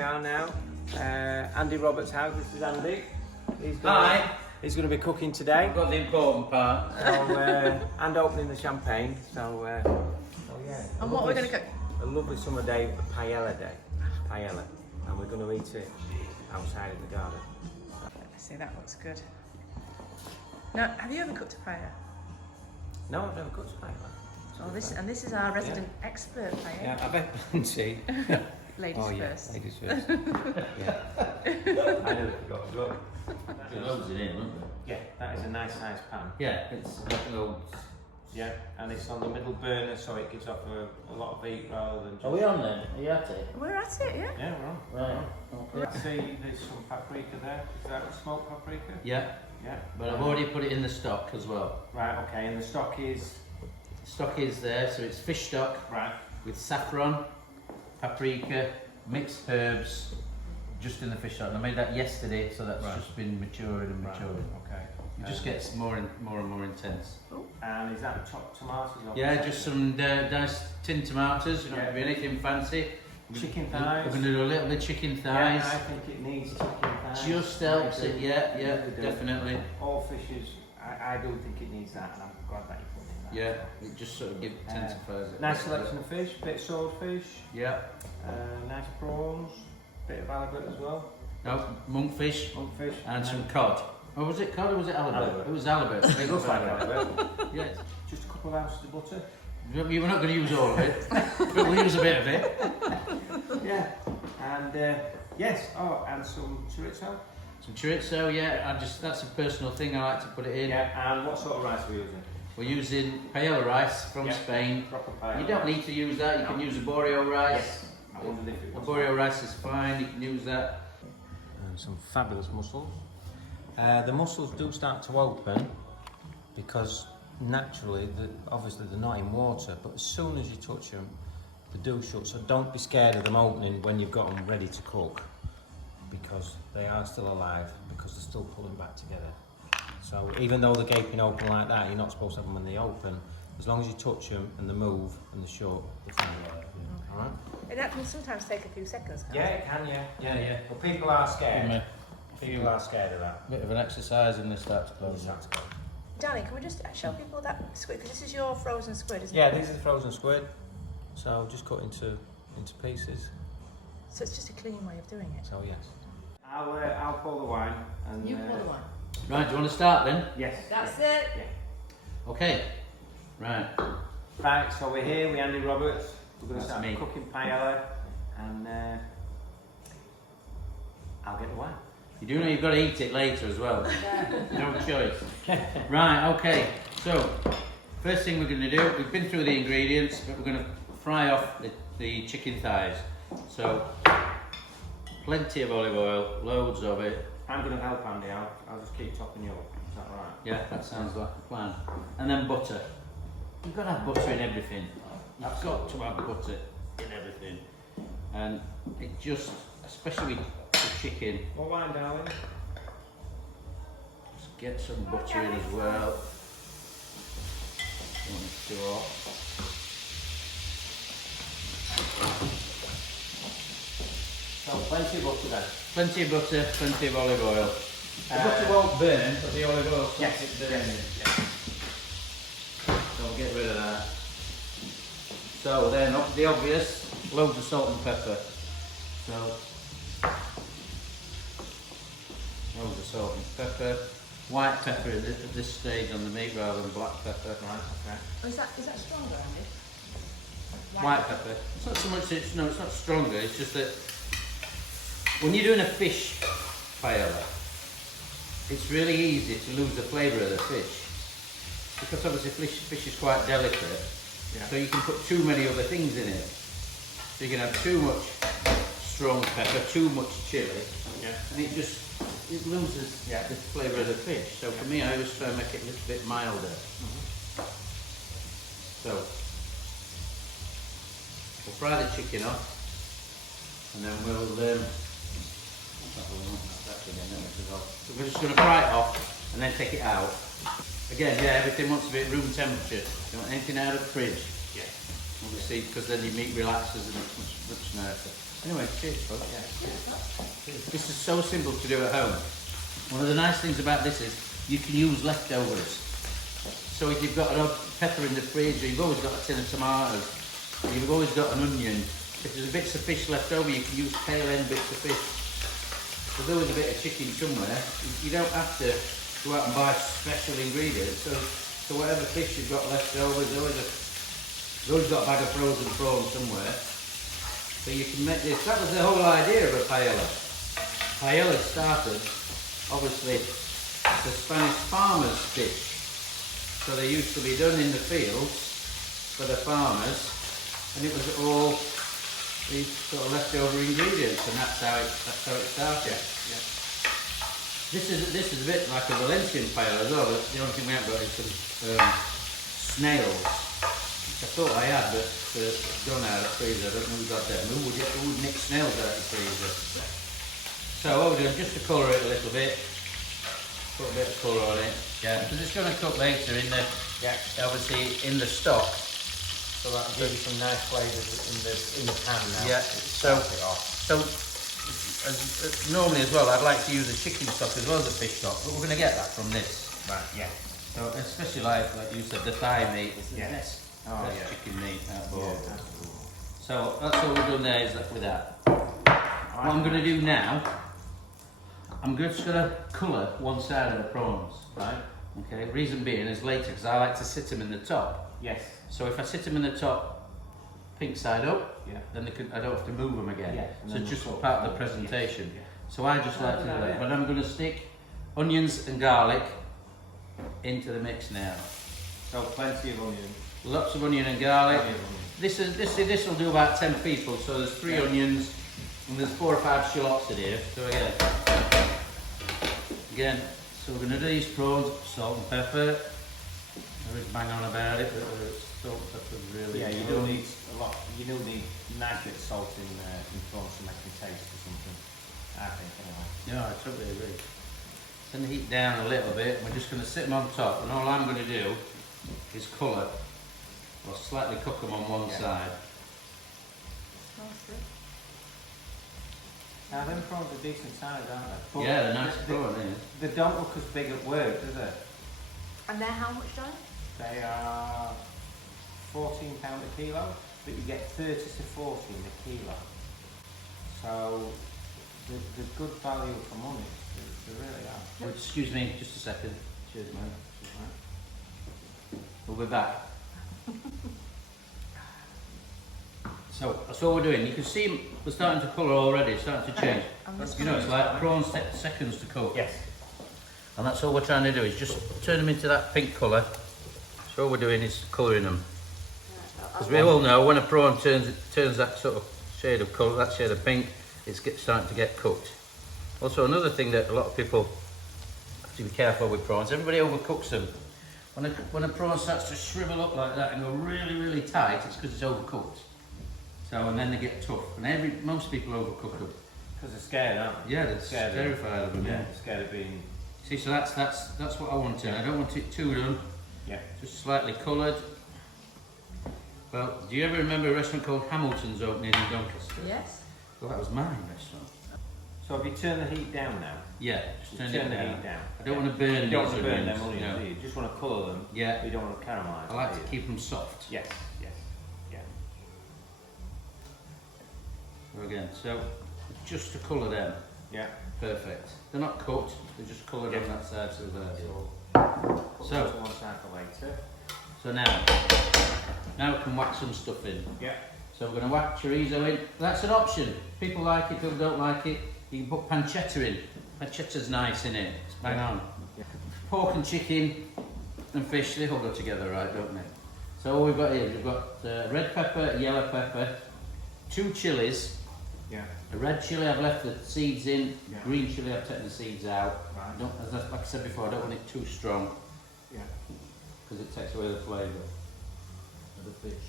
we are now. Andy Roberts' house. This is Andy. Hi. He's going to be cooking today. I've got the important part. So, and opening the champagne. So yeah. And what we're going to cook? A lovely summer day, a paella day. Paella. And we're going to eat it outside in the garden. I see, that looks good. Now, have you ever cooked a paella? No, I've never cooked paella. Oh, this is our resident expert paella. Yeah, I've had plenty. Ladies first. Ladies first. Yeah. I never forgot as well. It loads it in, doesn't it? Yeah, that is a nice sized pan. Yeah, it's loads. Yeah, and it's on the middle burner, so it gives off a lot of heat rather than just... Are we on then? Are you at it? We're at it, yeah. Yeah, we're on. Right. We're on. See, there's some paprika there. Is that smoked paprika? Yeah, Yeah. but I've already put it in the stock as well. Right, okay, and the stock is... Stock is there, so it's fish stock Right. with saffron, paprika, mixed herbs, just in the fish stock. And I made that yesterday, so that's just been matured and matured. Okay. It just gets more and more intense. And is that chopped tomatoes? Or Yeah, just some diced tin tomatoes. You don't have to be anything fancy. Chicken thighs? We're going to do a little bit of chicken thighs. Yeah, I think it needs chicken thighs. Just helps it, yeah, Really do. definitely. All fishes, I do think it needs that, and I'm glad that you put it in that. Yeah, it just sort of intensifies it. Nice selection of fish, bit of swordfish, Yeah. nice prawns, bit of halibut as well. No, monkfish Monkfish. and some cod. Oh, was it cod or was it halibut? Halibut. It was halibut. It looks like halibut. Yeah. Just a couple of ounces of butter. You were not going to use all of it, but we'll use a bit of it. Yeah. And yes, and some chorizo. Some chorizo, yeah. That's a personal thing. I like to put it in. Yeah. And what sort of rice are we using? We're using paella rice from Spain. Proper paella. You don't need to use that. You can use a boreo rice. Yes. I wondered if it A was. boreo rice is fine. You can use that. And some fabulous mussels. The mussels do start to open because naturally, obviously they're not in water, but as soon as you touch them, they do shut. So don't be scared of them opening when you've got them ready to cook, because they are still alive, because they're still pulling back together. So even though they're gaping open like that, you're not supposed to have them when they open. As long as you touch them and they move and they shut, they're fine. Alright? And that can sometimes take a few seconds, can't Yeah, it? it can, yeah. Yeah. But people are scared. Give People are scared of that. Bit of an exercise and they start to close. That's good. Darling, can we just show people that squid? Because this is your frozen squid, isn't Yeah, it? these are the frozen squid. So just cut into pieces. So it's just a clean way of doing it. So yes. I'll pour the wine. And, You pour the wine. Right, do you want to start then? Yes. That's yeah. it. Yeah. Okay. Right. Right. So we're here with Andy Roberts. We're going to That's start me. cooking paella, and I'll get the wine. You do know you've got to eat it later as well. No choice. Right, okay. So, first thing we're going to do, we've been through the ingredients, but we're going to fry off the chicken thighs. So, plenty of olive oil, loads of it. I'm going to help Andy out. I'll just keep topping you up. Is that right? Yeah, that sounds like a plan. And then butter. You've got to have butter in everything. You've got to have butter in everything. And it just, especially with the chicken, More wine, darling. just get some butter in as well. Don't want it too hot. So plenty of butter then. Plenty of butter, plenty of olive oil. The butter won't burn, but the olive oil stops it burning. So we'll get rid of that. So then, the obvious, loads of salt and pepper. So, loads of salt and pepper. White pepper at this stage on the meat rather than black pepper. Right. Okay. Oh, is that stronger, Andy? White pepper. It's not so much, it's not stronger, it's just that when you're doing a fish paella, it's really easy to lose the flavour of the fish. Because obviously fish is quite delicate, so you can put too many other things in it. So you can have too much strong pepper, too much chilli, and it loses the flavour of the fish. So for me, I always try and make it a little bit milder. So we'll fry the chicken off, and then we'll so we're just going to fry it off and then take it out. Again, everything wants to be at room temperature. You don't want anything out of the fridge. Yeah. Obviously, because then your meat relaxes and it's much nicer. Anyway, cheers, folks. Yeah. This is so simple to do at home. One of the nice things about this is you can use leftovers. So if you've got a pepper in the freezer, you've always got a tin of tomatoes, you've always got an onion. If there's bits of fish left over, you can use tail end bits of fish. If there was a bit of chicken somewhere, you don't have to go out and buy special ingredients. So whatever fish you've got left over, there's always got a bag of frozen prawns somewhere. So you can make this. That was the whole idea of a paella. Paella started, obviously, as a Spanish farmer's dish. So they used to be done in the fields for the farmers, and it was all these sort of leftover ingredients, and that's how it started. Yeah. This is a bit like a Valencian paella as well, but the only thing we haven't got is some snails. I thought I had, but gone out of the freezer. I don't know who got them. Who would mix snails out of the freezer? So what we're doing, just to colour it a little bit, put a bit of colour on it. Yeah, because it's going to cook later in the, obviously in the stock. So that'll give you some nice flavours in the pan now. Yeah. So normally as well, I'd like to use a chicken stock as well as a fish stock, but we're going to get that from this. Right. Yeah. So especially like you said, the thigh meat is the best. Oh, That's yeah. chicken meat. Yeah. So that's all we've done there is with that. What I'm going to do now, I'm just going to colour one side of the prawns. Right. Okay. Reason being is later because I like to sit them in the top. Yes. So if I sit them in the top, pink side up, then I don't have to move them again. Yeah, so then just we'll part of the cook. presentation. Yeah. So I just like to do that. Yeah. But I'm going to stick onions and garlic into the mix now. So plenty of onion. Lots of onion and garlic. Plenty of onion. This will do about 10 people. So there's 3 onions and there's 4 or 5 shallots in here. So again, so we're going to do these prawns, salt and pepper. There is bang on about it, but salt and pepper really. Yeah, you do need a lot. You do need nice bit of salt in prawns to make them taste or something. I think anyway. Yeah, I totally agree. Turn the heat down a little bit. We're just going to sit them on top, and all I'm going to do is colour or slightly cook them on one side. Smells good. Now them prawns are decent size, aren't they? But Yeah, they're nice prawn, eh? They don't look as big at work, do they? And they're how much, John? They are £14 a kilo, but you get 30 to 40 in a kilo. So the good value for money. They really are. Oh, excuse me, just a second. Cheers, mate. We'll be back. So that's all we're doing. You can see them, they're starting to colour already, it's starting to change. You know, it's like prawns take seconds to cook. Yes. And that's all we're trying to do is just turn them into that pink colour. So all we're doing is colouring them. Because we all know when a prawn turns that sort of shade of colour, that shade of pink, it's starting to get cooked. Also another thing that a lot of people have to be careful with prawns, everybody overcooks them. When a prawn starts to shrivel up like that and go really, really tight, it's because it's overcooked. So, and then they get tough. And most people overcook them. Because they're scared, aren't they? Yeah, they're terrified of them. Yeah, they're scared of being... See, so that's what I want to. I don't want it too done. Yeah. Just slightly coloured. Well, do you ever remember a restaurant called Hamilton's opening in Doncaster? Yes. Well, that was my restaurant. So have you turned the heat down now? Yeah, just turn the it down. heat down. I don't want to burn You don't these want to burn them onions, onions, no. do you? You just want to colour them. Yeah. But you don't want to caramelise. I like do to you? keep them soft. Yes, yes, yeah. So again, so just to colour them. Yeah. Perfect. They're not cooked, they're just coloured on that side so they're there. Put So- those to one side for later. So now we can whack some stuff in. Yeah. So we're going to whack chorizo in. That's an option. People like it, people don't like it. You can put pancetta in. Pancetta's nice in it. It's bang on. Yeah. Pork and chicken and fish, they all go together, right, don't they? So all we've got here, we've got red pepper, yellow pepper, 2 chilies. Yeah. A red chili I've left the seeds in, Yeah. green chili I've taken the seeds out. Right. Like I said before, I don't want it too strong Yeah. because it takes away the flavour of the fish.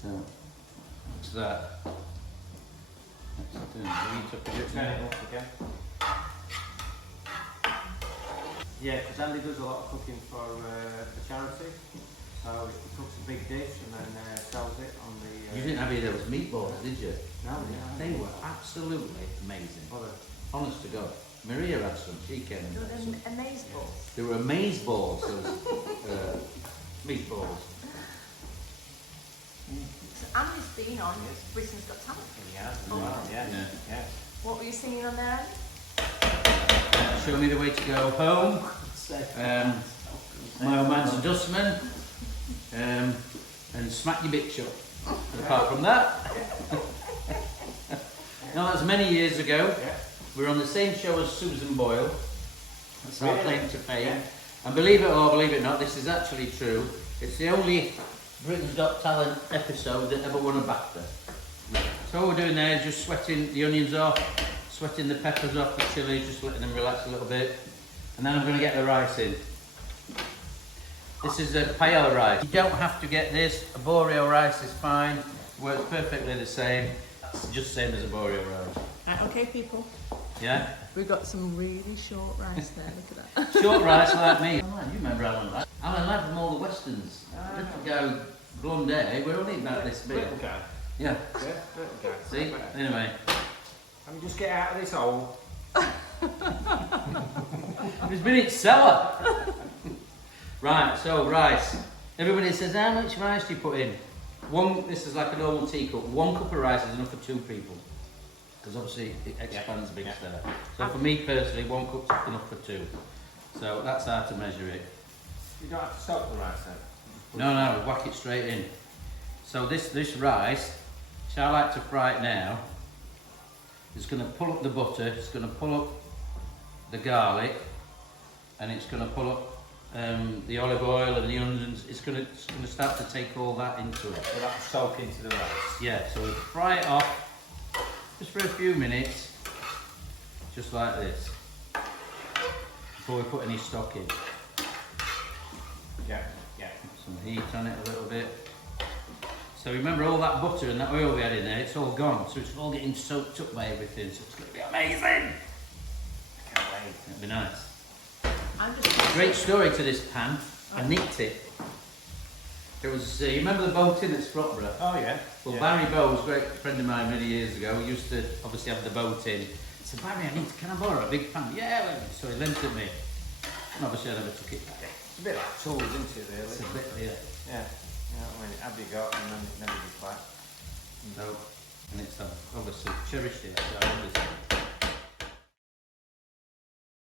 So that's that. Heat up a bit Turn now. it off again. Yeah, because Andy does a lot of cooking for charity. So he cooks a big dish and then sells it on the. You didn't have any of those meatballs, did you? No, They were absolutely amazing. What Honest to God. Maria had some, she came. Amaze balls. They were amaze balls, those meatballs. So Andy's been on Britain's Got Talent. Yeah. What were you singing on there, Show me the way to go home. My old man's a dustman. And smack your bitch up. Apart from that. No, that was many years ago. We were on the same show as Susan Boyle. That's our claim to fame. And believe it or believe it not, this is actually true. It's the only Britain's Got Talent episode that ever won a BAFTA. So all we're doing there is just sweating the onions off, sweating the peppers off, the chilli, just letting them relax a little bit. And then I'm going to get the rice in. This is a paella rice. You don't have to get this. A Boreo rice is fine. Works perfectly the same. It's just the same as a Boreo rice. Right, okay, people. Yeah? We've got some really short rice there. Look at that. Short rice like me. Alan, you remember Alan Ladd? Alan Ladd from all the westerns. Little guy, blonde, we're only about this big. Little guy. Yeah. Yeah, little guy. See? Anyway. Let me just get out of this hole. It's been its cellar. Right, so rice. Everybody says, how much rice do you put in? This is like a normal teacup. 1 cup of rice is enough for 2 people. Because obviously it expands big there. So for me personally, 1 cup's enough for 2. So that's how to measure it. You don't have to soak the rice then? No, whack it straight in. So this rice, which I like to fry it now, is going to pull up the butter, it's going to pull up the garlic, and it's going to pull up the olive oil and the onions. It's going to start to take all that into it. So that'll soak into the rice? Yeah, so we fry it off just for a few minutes, just like this, before we put any stock in. Yeah. Put some heat on it a little bit. So remember all that butter and that oil we had in there, it's all gone. So it's all getting soaked up by everything, so it's going to be amazing. I can't wait. It'll be nice. I'm just Great story to this pan. I nicked it. It was, you remember the boating at Sprotborough? Oh yeah. Well, Barry Bowes, a great friend of mine many years ago, used to obviously have the boat in. He said, Barry, can I borrow a big pan? Yeah, so he lent it me. And obviously I never took it back. It's a bit like tools, isn't it, really? It's a bit, yeah. Yeah. You know what I mean? Have you got and then it never gets back. No. And it's obviously cherished it, so obviously.